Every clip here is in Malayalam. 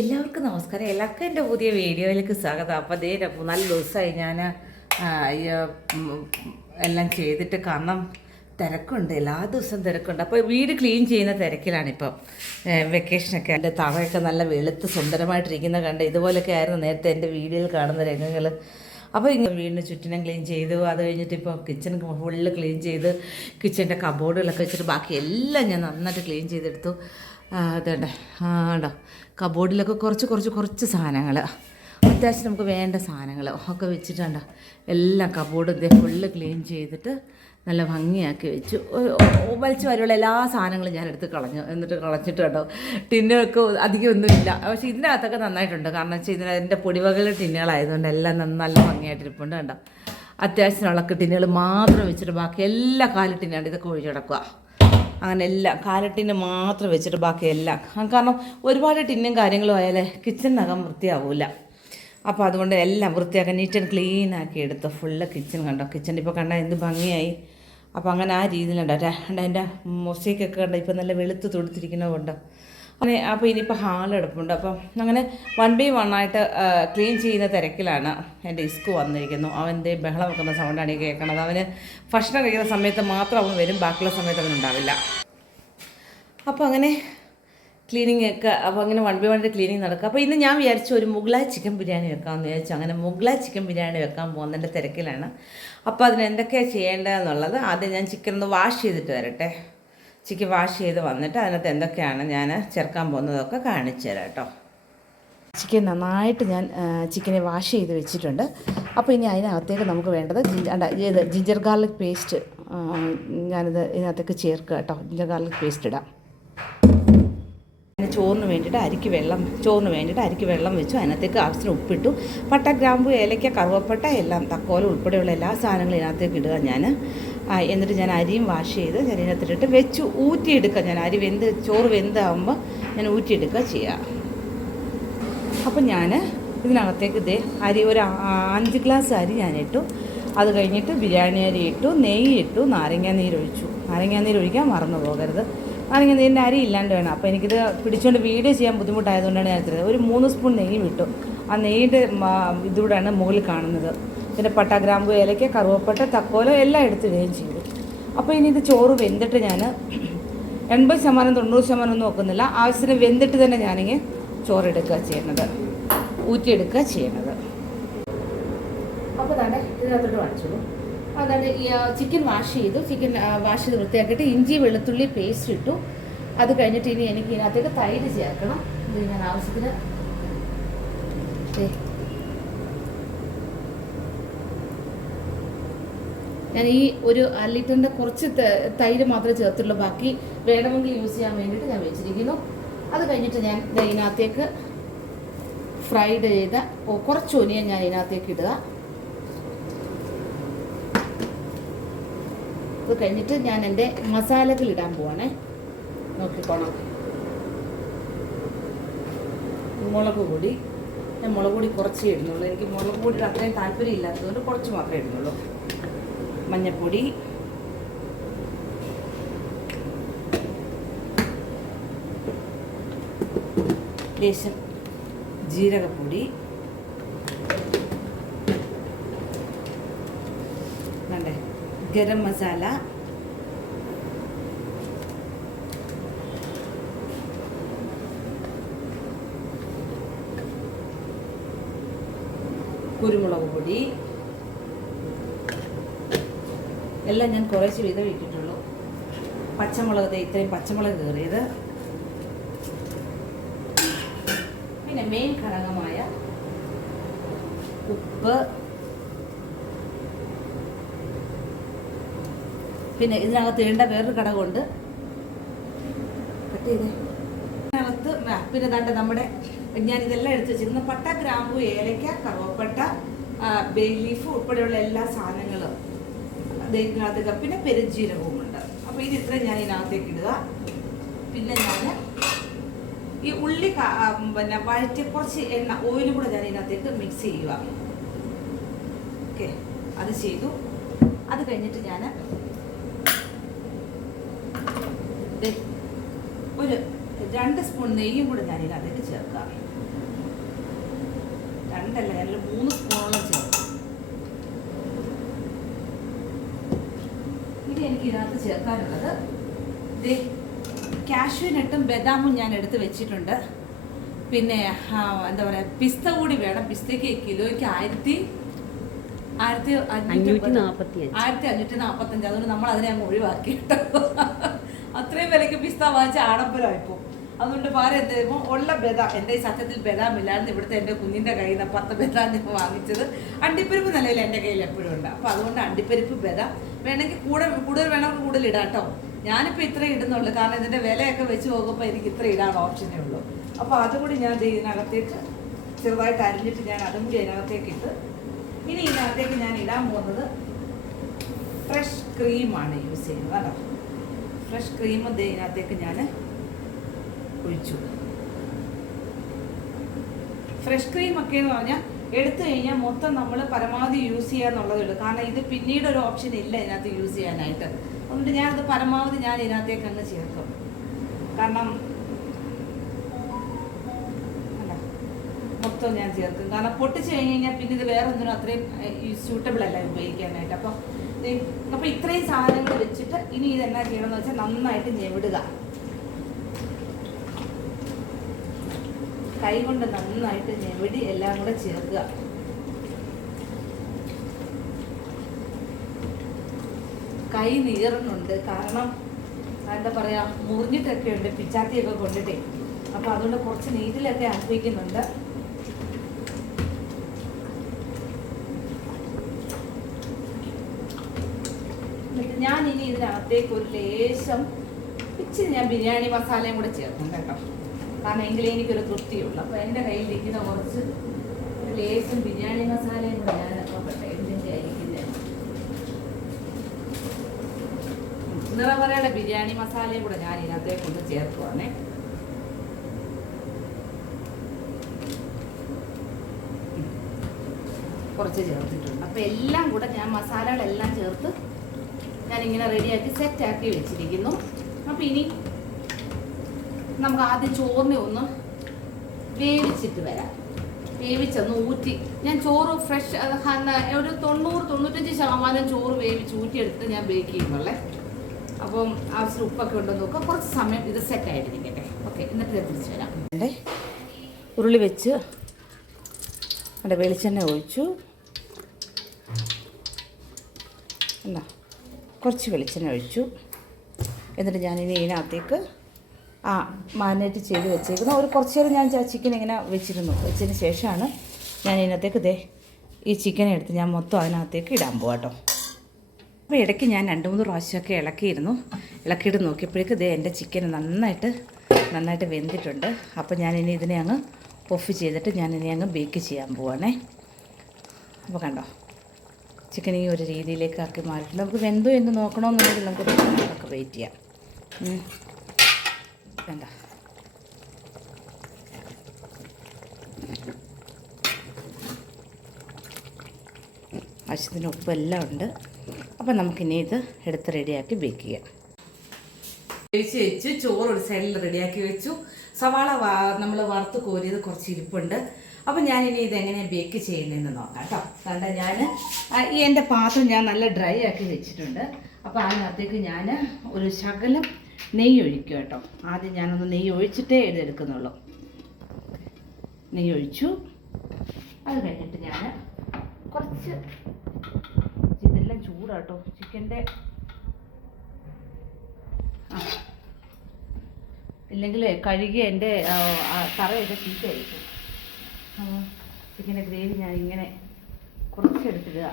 എല്ലാവർക്കും നമസ്കാരം. എല്ലാവർക്കും എന്റെ പുതിയ വീഡിയോയിലേക്ക് സ്വാഗതം. അപ്പോൾ അതേ നല്ല ദിവസമായി. ഞാൻ എല്ലാം ചെയ്തിട്ട് കാരണം തിരക്കുണ്ട്. എല്ലാ ദിവസവും തിരക്കുണ്ട്. അപ്പോൾ വീട് ക്ലീൻ ചെയ്യുന്ന തിരക്കിലാണിപ്പം. വെക്കേഷനൊക്കെ എന്റെ തറയൊക്കെ നല്ല വെളുത്ത് സുന്ദരമായിട്ടിരിക്കുന്ന കണ്ട് ഇതുപോലൊക്കെ ആയിരുന്നു നേരത്തെ എന്റെ വീഡിയോയിൽ കാണുന്ന രംഗങ്ങൾ. അപ്പോൾ ഇങ്ങനെ വീടിന് ചുറ്റിനും ക്ലീൻ ചെയ്തു. അത് കഴിഞ്ഞിട്ട് ഇപ്പോൾ കിച്ചൺ ഫുള്ള് ക്ലീൻ ചെയ്ത് കിച്ചന്റെ കബോർഡുകളൊക്കെ വെച്ചിട്ട് ബാക്കി എല്ലാം ഞാൻ നന്നായിട്ട് ക്ലീൻ ചെയ്തെടുത്തു. അതേണ്ട ആണ്ടോ കബോർഡിലൊക്കെ കുറച്ച് കുറച്ച് കുറച്ച് സാധനങ്ങൾ. അത്യാവശ്യം നമുക്ക് വേണ്ട സാധനങ്ങൾ ഒക്കെ വെച്ചിട്ടുണ്ട് എല്ലാം കബോർഡും ഇതേ ഫുള്ള് ക്ലീൻ ചെയ്തിട്ട് നല്ല ഭംഗിയാക്കി വെച്ചു. വലിച്ചു വരെയുള്ള എല്ലാ സാധനങ്ങളും ഞാൻ എടുത്ത് കളഞ്ഞു. എന്നിട്ട് കളഞ്ഞിട്ട് കേട്ടോ ടിന്നൊക്കെ അധികം ഒന്നുമില്ല. പക്ഷേ ഇതിനകത്തൊക്കെ നന്നായിട്ടുണ്ട്. കാരണം വെച്ചാൽ ഇതിന് അതിന്റെ പൊടിവകളുടെ ടിന്നുകളായതുകൊണ്ട് എല്ലാം നല്ല ഭംഗിയായിട്ടിരിപ്പുണ്ട് കണ്ടോ. അത്യാവശ്യമുള്ള ടിന്നുകൾ മാത്രം വെച്ചിട്ട് ബാക്കി എല്ലാ കാലി ടിന്നാണ് ഇതൊക്കെ ഒഴിച്ചു കിടക്കുക. അങ്ങനെ എല്ലാം കാലട്ടിന് മാത്രം വെച്ചിട്ട് ബാക്കി എല്ലാം. കാരണം ഒരുപാട് ടിന്നും കാര്യങ്ങളും ആയാലേ കിച്ചണിനകം വൃത്തിയാവില്ല അപ്പോൾ അതുകൊണ്ട് എല്ലാം വൃത്തിയാക്കാൻ നീറ്റ് ആൻഡ് ക്ലീൻ ആക്കി എടുത്ത് ഫുള്ള് കിച്ചൺ കണ്ടോ? കിച്ചൺ ഇപ്പോൾ കണ്ട എന്ത് ഭംഗിയായി. അപ്പോൾ അങ്ങനെ ആ രീതിയിലുണ്ടോ. അതിന്റെ മൊസൈക്കൊക്കെ കണ്ടോ? ഇപ്പോൾ നല്ല വെളുത്ത് തൊടുത്തിരിക്കുന്നത് കൊണ്ട് അപ്പോൾ ഇനിയിപ്പോൾ ഹാളെടുപ്പുണ്ട് അപ്പം അങ്ങനെ വൺ ബൈ വൺ ആയിട്ട് ക്ലീൻ ചെയ്യുന്ന തിരക്കിലാണ് എന്റെ ഇസ്കു വന്നിരിക്കുന്നു അവന്റെ ബഹളം വെക്കുന്ന സൗണ്ടാണ് ഈ കേൾക്കണത്. അവന് ഭക്ഷണം കഴിക്കുന്ന സമയത്ത് മാത്രം അവൻ വരും ബാക്കിയുള്ള സമയത്ത് അവൻ ഉണ്ടാവില്ല. അപ്പോൾ അങ്ങനെ ക്ലീനിങ് ഒക്കെ അപ്പോൾ അങ്ങനെ വൺ ബൈ വൺ ക്ലീനിങ് നടക്കുക. അപ്പോൾ ഇന്ന് ഞാൻ വിചാരിച്ചു ഒരു മുഗ്ലായ് ചിക്കൻ ബിരിയാണി വെക്കാമെന്ന് വിചാരിച്ചു. അങ്ങനെ മുഗ്ലായ് ചിക്കൻ ബിരിയാണി വെക്കാൻ പോകുന്നതിന്റെ തിരക്കിലാണ്. അപ്പോൾ അതിന് എന്തൊക്കെയാണ് ചെയ്യേണ്ടതെന്നുള്ളത് ആദ്യം ഞാൻ ചിക്കൻ ഒന്ന് വാഷ് ചെയ്തിട്ട് വരട്ടെ. ചിക്കൻ വാഷ് ചെയ്ത് വന്നിട്ട് അതിനകത്ത് എന്തൊക്കെയാണ് ഞാൻ ചേർക്കാൻ പോകുന്നതൊക്കെ കാണിച്ചു തരാം കേട്ടോ. ചിക്കൻ നന്നായിട്ട് ഞാൻ ചിക്കനെ വാഷ് ചെയ്ത് വെച്ചിട്ടുണ്ട്. അപ്പോൾ ഇനി അതിനകത്തേക്ക് നമുക്ക് വേണ്ടത് ജിഞ്ചർ ഏത് ജിഞ്ചർ ഗാർലിക് പേസ്റ്റ് ഞാനിത് ഇതിനകത്തേക്ക് ചേർക്കുക കേട്ടോ. ജിഞ്ചർ ഗാർലിക് പേസ്റ്റ് ഇടാം. ചോറിന് വേണ്ടിയിട്ട് അരിക്ക് വെള്ളം ചോറിന് വേണ്ടിയിട്ട് അരിക്ക് വെള്ളം വെച്ചു. അതിനകത്തേക്ക് ആവശ്യത്തിന് ഉപ്പിട്ടു. പട്ട ഗ്രാമ്പു ഏലയ്ക്ക കറുവപ്പട്ട എല്ലാം തക്കോലം ഉൾപ്പെടെയുള്ള എല്ലാ സാധനങ്ങളും ഇതിനകത്തേക്ക് ഇടുക ഞാൻ. ആ, എന്നിട്ട് ഞാൻ അരിയും വാഷ് ചെയ്ത് ഞാൻ ഇതിനകത്തിട്ടിട്ട് വെച്ച്. ഊറ്റിയെടുക്കുക ഞാൻ. അരി വെന്ത് ചോറ് വെന്താകുമ്പോൾ ഞാൻ ഊറ്റിയെടുക്കുക ചെയ്യുക അപ്പം ഞാൻ ഇതിനകത്തേക്ക് ഇതേ അരി ഒരു അഞ്ച് ഗ്ലാസ് അരി ഞാൻ ഇട്ടു അത് കഴിഞ്ഞിട്ട് ബിരിയാണി അരി ഇട്ടു നെയ്യ് ഇട്ടു നാരങ്ങ നീരൊഴിച്ചു നാരങ്ങ നീരൊഴിക്കാൻ മറന്നു പോകരുത്. നാരങ്ങ നീരിന്റെ അരി ഇല്ലാണ്ട് വേണം. അപ്പോൾ എനിക്കിത് പിടിച്ചുകൊണ്ട് വീഡിയോ ചെയ്യാൻ ബുദ്ധിമുട്ടായതുകൊണ്ടാണ് ഞാൻ എടുത്തത് ഒരു മൂന്ന് സ്പൂൺ നെയ്യും ഇട്ടു. ആ നെയ്യിന്റെ ഇതൂടെയാണ് മുകളിൽ കാണുന്നത്. പിന്നെ പട്ട ഗ്രാമ്പു ഏലയ്ക്ക കറുവപ്പട്ട തക്കോലം എല്ലാം എടുത്തിടുകയും ചെയ്തു. അപ്പോൾ ഇനി ഇത് ചോറ് വെന്തിട്ട് ഞാൻ എൺപത് ശതമാനം തൊണ്ണൂറ് ശതമാനം ഒന്നും നോക്കുന്നില്ല ആവശ്യത്തിന് വെന്തിട്ട് തന്നെ ഞാനിങ്ങനെ ചോറെടുക്കുക ചെയ്യുന്നത്. ഊറ്റിയെടുക്കുക ചെയ്യുന്നത്. അപ്പോൾ തന്നെ ഇതിനകത്തോട്ട് വാങ്ങിച്ചോളൂ. അതാണ് ചിക്കൻ വാഷ് ചെയ്തു. ചിക്കൻ വാഷ് ചെയ്ത് വൃത്തിയാക്കിയിട്ട് ഇഞ്ചി വെളുത്തുള്ളി പേസ്റ്റ് ഇട്ടു. അത് കഴിഞ്ഞിട്ട് ഇനി എനിക്ക് ഇതിനകത്തേക്ക് തൈര് ചേർക്കണം. ഇത് ഞാൻ ആവശ്യത്തിന് ഞാൻ ഈ ഒരു അര കുറച്ച് തൈര് മാത്രമേ ചേർത്തുള്ളൂ. ബാക്കി വേണമെങ്കിൽ യൂസ് ചെയ്യാൻ വേണ്ടിയിട്ട് ഞാൻ വെച്ചിരിക്കുന്നു. അത് കഴിഞ്ഞിട്ട് ഞാൻ ഇതിനകത്തേക്ക് ഫ്രൈഡ് ചെയ്ത കുറച്ച് ഒനിയൻ ഞാൻ ഇതിനകത്തേക്ക് ഇടുക. അത് കഴിഞ്ഞിട്ട് ഞാൻ എന്റെ മസാലകൾ ഇടാൻ പോവാണേ. നോക്കിക്കോണം. മുളക് പൊടി. ഞാൻ മുളക് പൊടി കുറച്ചേ ഇടുന്നുള്ളൂ. എനിക്ക് മുളക് പൊടിയുടെ അത്രയും താല്പര്യം ഇല്ലാത്തതുകൊണ്ട് കുറച്ച് മാത്രമേ ഇടുന്നുള്ളൂ. മഞ്ഞൾപ്പൊടി ലേശം ജീരകപ്പൊടി. വേണ്ടേ ഗരം മസാല. കുരുമുളക് പൊടി. എല്ലാം ഞാൻ കുറേശ്ശെ വീതം ഇട്ടിട്ടുള്ളൂ. പച്ചമുളക് ഇത്രയും പച്ചമുളക് കയറിയത് പിന്നെ മെയിൻ ഘടകമായ ഉപ്പ്. പിന്നെ ഇതിനകത്ത് ഇടേണ്ട വേറൊരു ഘടകമുണ്ട്. ഇതിനകത്ത് പിന്നെ ദാണ്ട നമ്മുടെ ഞാൻ ഇതെല്ലാം എടുത്ത് വെച്ചിരുന്ന പട്ട ഗ്രാമ്പു ഏലക്ക കറുവപ്പട്ട ബേ ലീഫ് ഉൾപ്പെടെയുള്ള എല്ലാ സാധനങ്ങളും അത് ഇതിനകത്തേക്ക് പിന്നെ പെരുജീരകവും ഉണ്ട് അപ്പോൾ ഇത് ഇത്ര ഞാൻ ഇതിനകത്തേക്ക് ഇടുക. പിന്നെ ഞാൻ ഈ ഉള്ളി പിന്നെ വഴറ്റി കുറച്ച് എണ്ണ ഓയിലും കൂടെ ഞാൻ ഇതിനകത്തേക്ക് മിക്സ് ചെയ്യുക. ഓക്കെ അത് ചെയ്തു. അത് കഴിഞ്ഞിട്ട് ഞാൻ ഒരു രണ്ട് സ്പൂൺ നെയ്യും കൂടെ ഞാൻ ഇതിനകത്തേക്ക് ചേർക്കുക. രണ്ടല്ല ഞാനൊരു മൂന്ന് സ്പൂണോളം ചേർക്കും ഇനി എനിക്ക് ഇതിനകത്ത് ചേർക്കാനുള്ളത്. ദേ കാഷ്യൂനട്ടും ബദാമും ഞാൻ എടുത്ത് വെച്ചിട്ടുണ്ട്. പിന്നെ എന്താ പറയുക പിസ്ത കൂടി വേണം. പിസ്തയ്ക്ക് കിലോയ്ക്ക് ആയിരത്തി ആയിരത്തി അഞ്ഞൂറ്റി നാൽപ്പത്തി അഞ്ച് ആയിരത്തി അഞ്ഞൂറ്റി നാൽപ്പത്തഞ്ച് അതുകൊണ്ട് നമ്മൾ അതിനെ അങ്ങ് ഒഴിവാക്കി. കേട്ടോ അത്രയും വിലയ്ക്ക് പിസ്ത വാങ്ങിച്ച ആഡംബരമായിപ്പോ. അതുകൊണ്ട് ഭാര്യ എന്ത് ചെയ്യുമ്പോൾ ഉള്ള ബെദ എന്റെ ഈ സത്യത്തിൽ ബദാം ഇല്ലായിരുന്നു ഇവിടുത്തെ എന്റെ കുഞ്ഞിന്റെ കയ്യിൽ നിന്ന് പത്ത് ബദാം ഞാൻ വാങ്ങിച്ചത്. അണ്ടിപ്പരിപ്പ് നിലയിൽ എന്റെ കയ്യിൽ എപ്പോഴും ഉണ്ട്. അപ്പോൾ അതുകൊണ്ട് അണ്ടിപ്പരിപ്പ് ബദാം വേണമെങ്കിൽ കൂടെ കൂടുതൽ വേണമെങ്കിൽ കൂടുതൽ ഇടാം കേട്ടോ. ഞാനിപ്പോൾ ഇത്ര ഇടുന്നുള്ളൂ. കാരണം ഇതിന്റെ വിലയൊക്കെ വെച്ച് നോക്കുമ്പോൾ എനിക്ക് ഇത്ര ഇടാൻ ഓപ്ഷനേ ഉള്ളൂ. അപ്പോൾ അതുകൂടി ഞാൻ ഇതിനകത്തേക്ക് ചെറുതായിട്ട് അരിഞ്ഞിട്ട് ഞാൻ അതും കൂടി അതിനകത്തേക്ക് ഇട്ട് ഇനി ഇതിനകത്തേക്ക് ഞാൻ ഇടാൻ പോകുന്നത് ഫ്രഷ് ക്രീമാണ് യൂസ് ചെയ്യുന്നത്. കേട്ടോ ഫ്രഷ് ക്രീം ഇതിനകത്തേക്ക് ഞാൻ ഒഴിച്ചു. ഫ്രഷ് ക്രീം ഒക്കെ എന്ന് പറഞ്ഞാൽ എടുത്തു കഴിഞ്ഞാൽ മൊത്തം നമ്മൾ പരമാവധി യൂസ് ചെയ്യാന്നുള്ളതേ ഉള്ളൂ. കാരണം ഇത് പിന്നീട് ഒരു ഓപ്ഷൻ ഇല്ല ഇതിനകത്ത് യൂസ് ചെയ്യാനായിട്ട്. അതുകൊണ്ട് ഞാനത് പരമാവധി ഞാൻ ഇതിനകത്തേക്ക് അങ്ങ് ചേർക്കും. കാരണം? മൊത്തം ഞാൻ ചേർക്കും. കാരണം പൊട്ടിച്ച് കഴിഞ്ഞ് കഴിഞ്ഞാൽ പിന്നെ ഇത് വേറെ ഒന്നിനും അത്രയും സ്യൂട്ടബിൾ അല്ല ഉപയോഗിക്കാനായിട്ട്. അപ്പോൾ അപ്പോൾ ഇത്രയും സാധനങ്ങൾ വെച്ചിട്ട് ഇനി ഇതെന്നാ ചെയ്യണമെന്ന് വെച്ചാൽ നന്നായിട്ട് ഞെവിടുക. കൈ കൊണ്ട് നന്നായിട്ട് ഞെവിടി എല്ലാം കൂടെ ചേർക്കുക. കൈ നീറുന്നുണ്ട്. കാരണം എന്താ പറയാ മുറിഞ്ഞിട്ടൊക്കെ ഉണ്ട് പിച്ചാത്തിയൊക്കെ കൊണ്ടിട്ടേ. അപ്പൊ അതുകൊണ്ട് കുറച്ച് നീറ്റിലൊക്കെ അനുഭവിക്കുന്നുണ്ട് ഞാൻ ഇനി ഇതിനകത്തേക്ക് ഒരു ലേശം ഇച്ചിരി ഞാൻ ബിരിയാണി മസാലയും കൂടെ ചേർക്കും കേട്ടോ. കാരണം എങ്കിലേ എനിക്കൊരു തൃപ്തിയുള്ളൂ അപ്പോൾ എന്റെ കയ്യിലിരിക്കുന്ന കുറച്ച് ഒരു ലേശം ബിരിയാണി മസാലയും കൂടെ ഞാൻ നോക്കട്ടെ എന്തിന്റെ ആയിരിക്കുന്നത് നിറവറയുടെ ബിരിയാണി മസാലയും കൂടെ ഞാൻ ഇതിനകത്തേക്ക് ഒന്ന് ചേർക്കുവാണേ. കുറച്ച് ചേർത്തിട്ടുണ്ട്. അപ്പോൾ എല്ലാം കൂടെ ഞാൻ മസാലകളെല്ലാം ചേർത്ത് ഞാനിങ്ങനെ റെഡിയാക്കി സെറ്റാക്കി വെച്ചിരിക്കുന്നു. അപ്പോൾ ഇനി നമുക്ക് ആദ്യം ചോറിനെ ഒന്ന് വേവിച്ചിട്ട് വരാം. വേവിച്ചൊന്ന് ഊറ്റി. ഞാൻ ചോറ് ഫ്രഷ് ഒരു തൊണ്ണൂറ് തൊണ്ണൂറ്റഞ്ച് ശതമാനം ചോറ് വേവിച്ച് ഊറ്റിയെടുത്ത് ഞാൻ ബേക്ക് ചെയ്യുന്നുള്ളേ. അപ്പം ആവശ്യം ഉപ്പൊക്കെ ഉണ്ടോ നോക്കുക. കുറച്ച് സമയം ഇത് സെറ്റ് സെറ്റായിട്ടിരിക്കട്ടെ ഓക്കെ എന്നിട്ട് ഞാൻ തിരിച്ചു വരാം. ഉരുളി വെച്ച് അവിടെ വെളിച്ചെണ്ണ ഒഴിച്ചു. എന്നാ കുറച്ച് വെളിച്ചെണ്ണ ഒഴിച്ചു. എന്നിട്ട് ഞാനിനി ഇതിനകത്തേക്ക് ആ മാരിനേറ്റ് ചെയ്ത് വെച്ചേക്കുന്നു. ഒരു കുറച്ച് നേരം ഞാൻ ചിക്കൻ ഇങ്ങനെ വെച്ചിരുന്നു. വെച്ചതിന് ശേഷമാണ് ഞാൻ ഇതിനകത്തേക്ക് ദേ ഈ ചിക്കൻ എടുത്ത് ഞാൻ മൊത്തം അതിനകത്തേക്ക് ഇടാൻ പോകാം കേട്ടോ അപ്പോൾ ഇടയ്ക്ക് ഞാൻ രണ്ട് മൂന്ന് പ്രാവശ്യമൊക്കെ ഇളക്കിയിരുന്നു. ഇളക്കിയിട്ട് നോക്കിയപ്പോഴേക്ക് ദേ എന്റെ ചിക്കൻ നന്നായിട്ട് നന്നായിട്ട് വെന്തിട്ടുണ്ട്. അപ്പോൾ ഞാൻ ഇനി ഇതിനെ അങ്ങ് ഓഫ് ചെയ്തിട്ട് ഞാൻ ഇനി അങ്ങ് ബേക്ക് ചെയ്യാൻ പോവാണേ. അപ്പോൾ കണ്ടോ ചിക്കൻ ഈ ഒരു രീതിയിലേക്ക് ആക്കി മാറിയിട്ടുണ്ട്. നമുക്ക് വെന്തോ എന്ന് നോക്കണമെന്നുണ്ടെങ്കിൽ നമുക്ക് വെയിറ്റ് ചെയ്യാം. വേണ്ട. ആവശ്യത്തിന് ഉപ്പെല്ലാം ഉണ്ട്. അപ്പം നമുക്കിനി ഇത് എടുത്ത് റെഡിയാക്കി ബേക്ക് ചെയ്യാം. വേവിച്ച് വെച്ചു ചോറ് ഒരു സൈഡിൽ റെഡിയാക്കി വെച്ചു. സവാള നമ്മൾ വറുത്ത് കോരിയത് കുറച്ച് ഇരിപ്പുണ്ട്. അപ്പം ഞാനിനി ഇതെങ്ങനെ ബേക്ക് ചെയ്യുന്നതെന്ന് നോക്കാം കേട്ടോ. കണ്ട ഞാൻ ഈ എന്റെ പാത്രം ഞാൻ നല്ല ഡ്രൈ ആക്കി വെച്ചിട്ടുണ്ട്. അപ്പോൾ അതിനകത്തേക്ക് ഞാൻ ഒരു ശകലം നെയ്യ് ഒഴിക്കും കേട്ടോ. ആദ്യം ഞാനൊന്ന് നെയ്യ് ഒഴിച്ചിട്ടേ എഴുതെടുക്കുന്നുള്ളൂ. നെയ്യ് ഒഴിച്ചു. അത് കഴിഞ്ഞിട്ട് ഞാൻ കുറച്ച് ഇതെല്ലാം ചൂടാട്ടോ. ചിക്കന്റെ ഇല്ലെങ്കിൽ കഴുകി എന്റെ തറയൊക്കെ ചീത്തയായിരിക്കും. ചിക്കന്റെ ഗ്രേവി ഞാൻ ഇങ്ങനെ കുറച്ചെടുത്തിടുക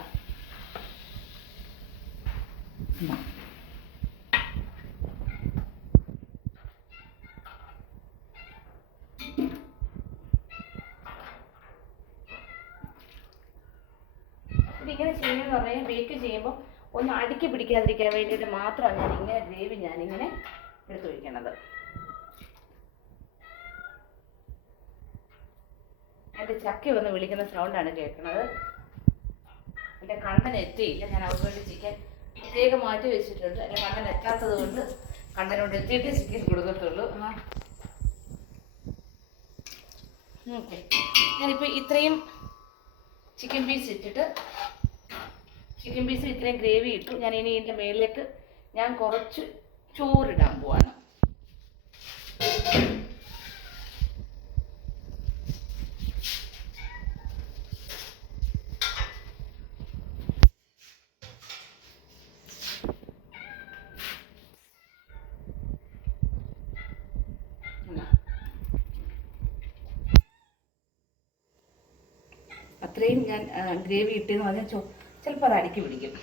ചെയ്യുന്നതെന്ന് പറഞ്ഞാൽ ബേക്ക് ചെയ്യുമ്പോൾ ഒന്ന് അടുക്കി പിടിക്കാതിരിക്കാൻ വേണ്ടിയിട്ട് മാത്രമാണ് ഞാൻ ഇങ്ങനെ ഗ്രേവി ഇങ്ങനെ എടുത്ത് വയ്ക്കണത് എന്റെ ചക്കി വന്ന് വിളിക്കുന്ന സൗണ്ടാണ് കേൾക്കുന്നത് എന്റെ കണ്ണൻ എത്തിയില്ല. ഞാൻ അവർക്ക് വേണ്ടി ചിക്കൻ പ്രത്യേകം മാറ്റി വെച്ചിട്ടുണ്ട്. എന്റെ കണ്ണൻ എത്താത്തത് കൊണ്ട് കണ്ണനോട് എത്തിയിട്ട് ചിക്കൻ കൊടുക്കത്തുള്ളൂ. ഓക്കെ ഞാനിപ്പോൾ ഇത്രയും ചിക്കൻ പീസ് ഇട്ടിട്ട് ചിക്കൻ പീസിൽ ഇത്രയും ഗ്രേവി ഇട്ടു ഞാൻ ഇനി ഇതിന്റെ മേളിലേക്ക് ഞാൻ കുറച്ച് ചോറിടാൻ പോവാണ്. അത്രയും ഞാൻ ഗ്രേവി ഇട്ടെന്ന് പറഞ്ഞാൽ ചിലപ്പോൾ അത് അടുക്കി പിടിക്കും.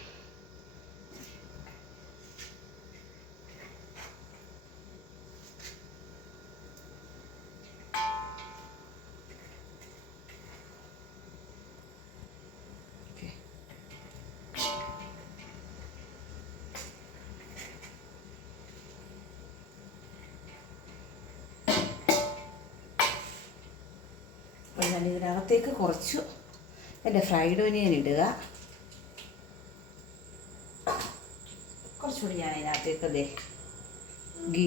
അപ്പോൾ ഞാൻ ഇതിനകത്തേക്ക് കുറച്ച് എന്റെ ഫ്രൈഡ് ഒനിയൻ ഇടുക കുറച്ചുകൂടി ഞാൻ അതിനകത്തേക്ക് അതെ ഗീ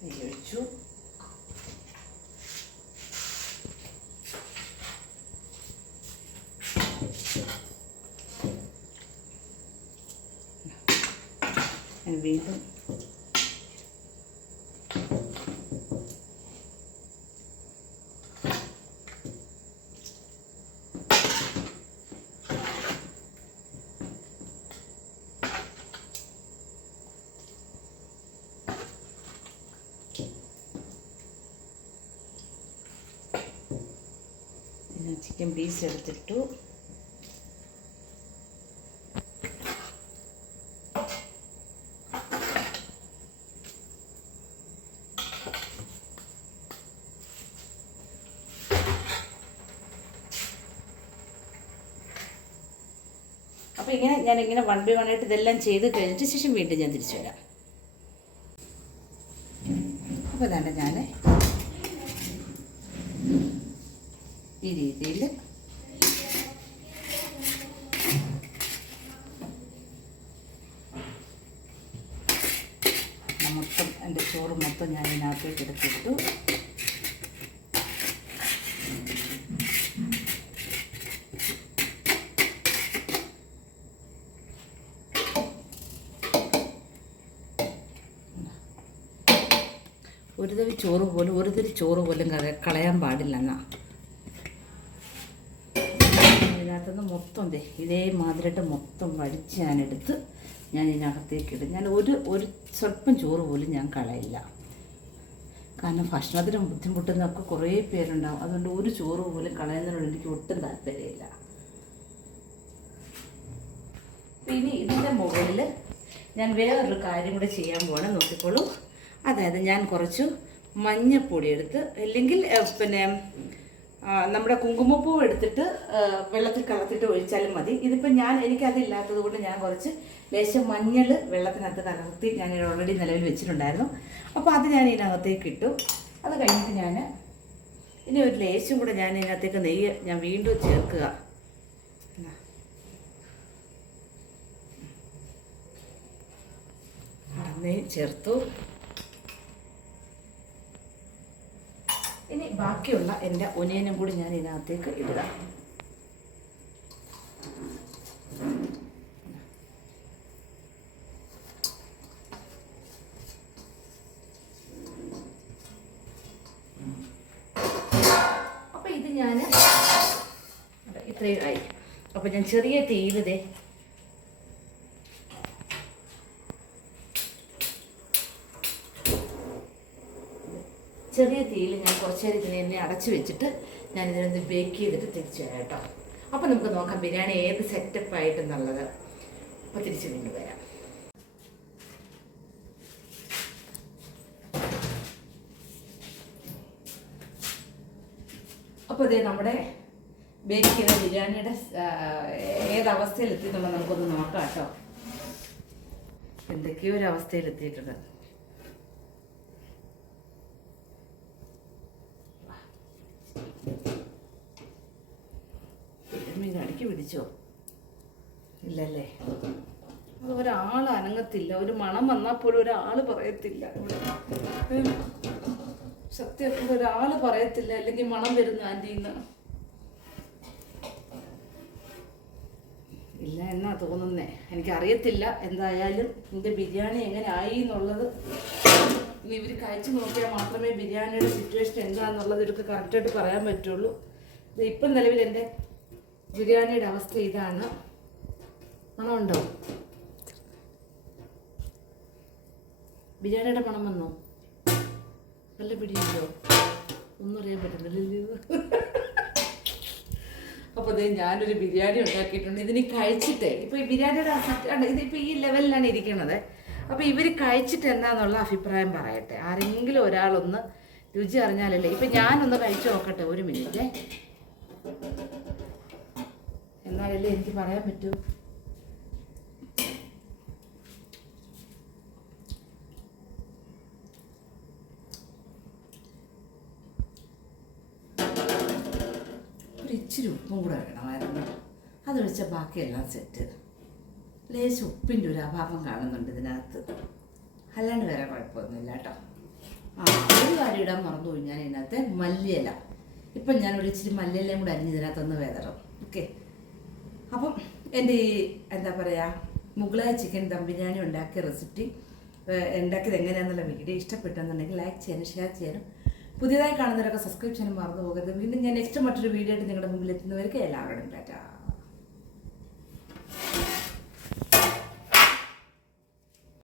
നെയ്യ് ഒഴിച്ചു ഞാൻ വീണ്ടും പിന്നെ ചിക്കൻ പീസ് എടുത്തിട്ടു. അപ്പോൾ ഇങ്ങനെ ഞാനിങ്ങനെ വൺ ബൈ വൺ ആയിട്ട് ഇതെല്ലാം ചെയ്ത് കഴിഞ്ഞിട്ട് ശേഷം വീണ്ടും ഞാൻ തിരിച്ചു വരാം. അപ്പോൾ തന്നെ ഞാൻ ഈ രീതിയിൽ മൊത്തം എന്റെ ചോറ് മൊത്തം ഞാൻ ഇതിനകത്തേക്ക് എടുത്തിട്ടു ഒരു ചോറ് പോലും ഒരു തരി ചോറ് പോലും കളയാൻ പാടില്ലെന്നാ ഇതിനകത്തുനിന്ന് മൊത്തം ദേ ഇതേമാതിരിയിട്ട് മൊത്തം വടിച്ച് ഞാനെടുത്ത് ഞാൻ ഇതിനകത്തേക്ക് ഇടും. ഞാൻ ഒരു ഒരു സ്വല്പം ചോറ് പോലും ഞാൻ കളയില്ല. കാരണം ഭക്ഷണത്തിന് ബുദ്ധിമുട്ടുന്നൊക്കെ കുറേ പേരുണ്ടാവും. അതുകൊണ്ട് ഒരു ചോറ് പോലും കളയുന്നതിനോട് എനിക്ക് ഒട്ടും താല്പര്യമില്ല. ഇനി ഇതിന്റെ മുകളിൽ ഞാൻ വേറൊരു കാര്യം കൂടെ ചെയ്യാൻ പോകണം നോക്കിക്കോളൂ. അതായത് ഞാൻ കുറച്ച് മഞ്ഞപ്പൊടി എടുത്ത് അല്ലെങ്കിൽ പിന്നെ നമ്മുടെ കുങ്കുമപ്പൂ എടുത്തിട്ട് വെള്ളത്തിൽ കലർത്തിട്ട് ഒഴിച്ചാലും മതി. ഇതിപ്പോൾ ഞാൻ എനിക്കതില്ലാത്തത് കൊണ്ട് ഞാൻ കുറച്ച് ലേശം മഞ്ഞൾ വെള്ളത്തിനകത്ത് കലർത്തി ഞാൻ ഓൾറെഡി നിലവിൽ വെച്ചിട്ടുണ്ടായിരുന്നു. അപ്പോൾ അത് ഞാൻ ഇതിനകത്തേക്ക് ഇട്ടു. അത് കഴിഞ്ഞിട്ട് ഞാൻ ഇനി ഒരു ലേശം കൂടെ ഞാൻ ഇതിനകത്തേക്ക് നെയ്യ് ഞാൻ വീണ്ടും ചേർക്കുക. നെയ്യ് ചേർത്തു. ഇനി ബാക്കിയുള്ള എന്റെ ഒനിയനും കൂടി ഞാൻ ഇതിനകത്തേക്ക് ഇടുക. അപ്പം ഇത് ഞാൻ ഇത്രയും ആയി. അപ്പം ഞാൻ ചെറിയ തീയിൽ ദേ ചെറിയ തീയിൽ ഞാൻ കുറച്ച് നേരം ഇതിനെ എന്നെ അടച്ചു വെച്ചിട്ട് ഞാൻ ഇതിനൊന്ന് ബേക്ക് ചെയ്തിട്ട് തിരിച്ചു വരാം കേട്ടോ. അപ്പോൾ നമുക്ക് നോക്കാം ബിരിയാണി ഏത് സെറ്റപ്പ് ആയിട്ടെന്നുള്ളത് അപ്പോൾ തിരിച്ച് വീണ്ടും വരാം. അപ്പോൾ ഇതേ നമ്മുടെ ബേക്ക് ചെയ്ത ബിരിയാണിയുടെ ആ, ഏത് അവസ്ഥയിൽ എത്തിയിട്ടുള്ളത് നമുക്കൊന്ന് നോക്കാം കേട്ടോ. എന്തൊക്കെയോ ഒരു അവസ്ഥയിൽ മീൻ പിടിച്ചോ? ഇല്ലല്ലേ? അത് ഒരാൾ അനങ്ങത്തില്ല. ഒരു മണം വന്നാൽ പോലും ഒരാൾ പറയത്തില്ല സത്യം ഒരാൾ പറയത്തില്ല. അല്ലെങ്കിൽ മണം വരുന്ന ആന്റീന്ന്. ഇല്ല എന്നാ തോന്നുന്നേ? എനിക്കറിയത്തില്ല. എന്തായാലും എന്റെ ബിരിയാണി എങ്ങനെ ആയി എന്നുള്ളത്. ഇനി ഇവർ കഴിച്ചു നോക്കിയാൽ മാത്രമേ ബിരിയാണിയുടെ സിറ്റുവേഷൻ എന്താണെന്നുള്ളത് ഇവർക്ക് കറക്റ്റായിട്ട് പറയാൻ പറ്റുള്ളൂ. ഇപ്പം നിലവിൽ എന്റെ ബിരിയാണിയുടെ അവസ്ഥ ഇതാണ്. മണമുണ്ടോ? ബിരിയാണിയുടെ മണം വന്നോ? നല്ല പിടിയുണ്ടോ? ഒന്നും അറിയാൻ പറ്റുന്നില്ലല്ലോ അപ്പോൾ അതേ ഞാനൊരു ബിരിയാണി ഉണ്ടാക്കിയിട്ടുണ്ട്. ഇതിന് കഴിച്ചിട്ട്. ഇപ്പൊ ഈ ബിരിയാണിയുടെ ഇത് ഇതിപ്പോൾ ഈ ലെവലിലാണ് ഇരിക്കുന്നത് അപ്പോൾ ഇവർ കഴിച്ചിട്ട് എന്താണെന്നുള്ള അഭിപ്രായം പറയട്ടെ. ആരെങ്കിലും ഒരാളൊന്ന് രുചി അറിഞ്ഞാലല്ലേ? ഇപ്പം ഞാനൊന്ന് കഴിച്ചു നോക്കട്ടെ ഒരു മിനിറ്റ്. എന്നാലല്ലേ എനിക്ക് പറയാൻ പറ്റൂ. ഒരു ഇച്ചിരി ഉപ്പും കൂടെ വേണമായിരുന്നു അതൊഴിച്ച ബാക്കിയെല്ലാം സെറ്റ് ലേശം ഉപ്പിന്റെ ഒരു അഭാവം കാണുന്നുണ്ട് ഇതിനകത്ത്. അല്ലാണ്ട് വേറെ കുഴപ്പമൊന്നുമില്ല കേട്ടോ. ആ ഒരു കാര്യം ഇടാൻ മറന്നു പോയി ഞാൻ ഇതിനകത്ത് മല്ലിയില. ഇപ്പം ഞാൻ ഒരു ഇച്ചിരി മല്ലിയിലയും കൂടെ അരിഞ്ഞ് ഇതിനകത്തൊന്ന് വേതറും. ഓക്കെ അപ്പം എന്റെ ഈ എന്താ പറയുക മുഗളായ ചിക്കൻ ദം ബിരിയാണി ഉണ്ടാക്കിയ റെസിപ്പി ഉണ്ടാക്കിയത് എങ്ങനെയാണെന്നുള്ള വീഡിയോ ഇഷ്ടപ്പെട്ടെന്നുണ്ടെങ്കിൽ ലൈക്ക് ചെയ്യാനും ഷെയർ ചെയ്യാനും പുതിയതായി കാണുന്നവരൊക്കെ സബ്സ്ക്രൈബ് ചെയ്യാനും മറന്നു പോകരുത്. വീണ്ടും ഞാൻ നെക്സ്റ്റ് മറ്റൊരു വീഡിയോ ആയിട്ട് നിങ്ങളുടെ മുമ്പിൽ എത്തുന്നവർക്ക് എല്ലാവരോടും ഡാറ്റ